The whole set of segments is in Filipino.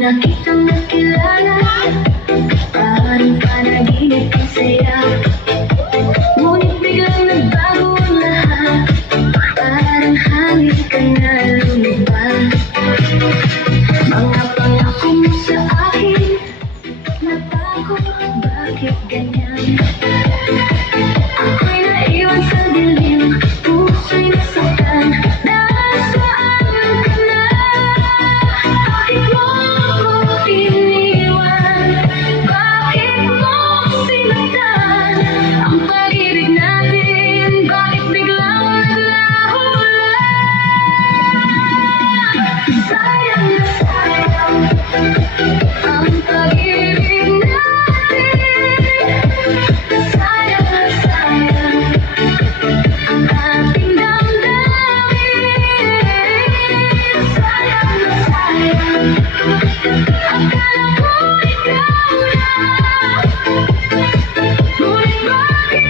una kitang nakilala, parang panaginip ang saya. Ngunit biglang nagbago ang lahat, parang hangin ka na lumipad. Mga pangako mo sa akin, nabago, bakit ganyan? Ako'y naiwan sa dilim, puso'y nasaktan. Nasaan ka na? Bakit mo ako iniwan? Bakit mo sinaktan ang pag-ibig natin? Bakit biglang naglaho lang? Sayang na sayang ang pag-ibig natin. Sayang na sayang ang ating damdamin. Sayang na sayang, akala ko ikaw na. Ngunit bakit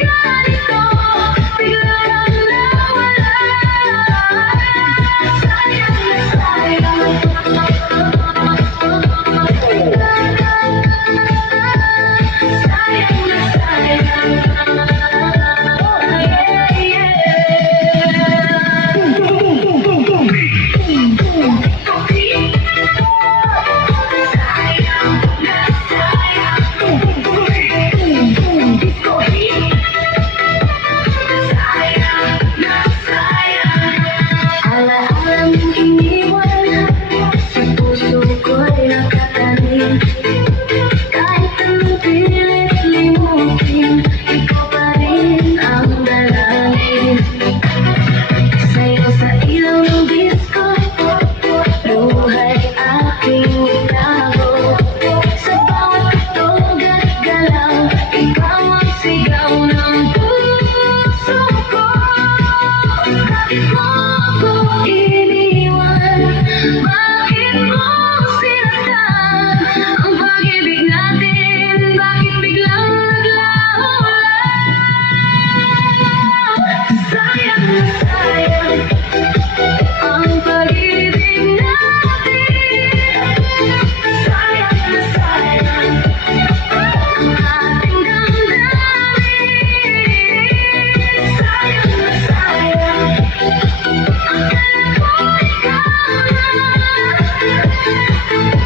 ganito? Bigla lang nawala. Sayang na sayang, sayang na sayang. Alaala mong iniwan, sa puso ko'y nakatanim. Kahit anong pilit limutin, ikaw pa rin ang dalangin. Sa'yo sa ilaw ng disco, buhay aking itago. Sa bawat katog at galaw, ikaw ang sigaw ng puso ko. Bakit mo ako iniwan? Bakit mo sinaktan ang pag-ibig natin? Bakit biglang naglaho lang? Sayang na sayang ang pag-ibig natin. Sayang na sayang ang ating damdamin. Sayang na sayang, akala ko ikaw na.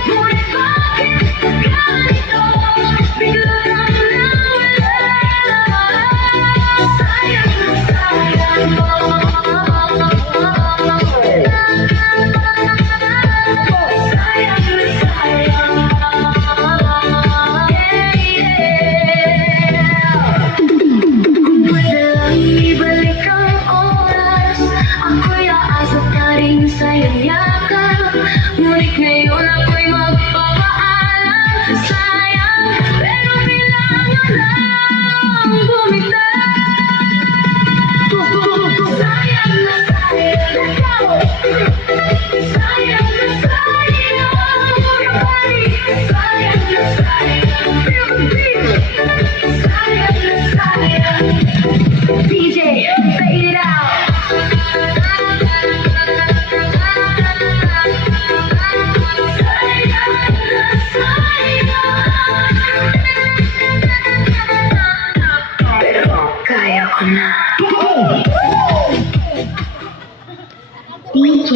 Ngunit bakit ganito? Bigla lang nawala. Sayang na sayang, sayang na sayang. Kung pwede lang ibalik ang oras, ako'y aasa pa rin sa iyong yakap. Ngunit ngayon ako'y magpapaalam. Sayang, pero kailangan lang bumitaw. Sayang na sayang, sayang na sayang. Sayang na sayang, sayang na sayang. DJ, fade it out. Pero kaya ko na. DJ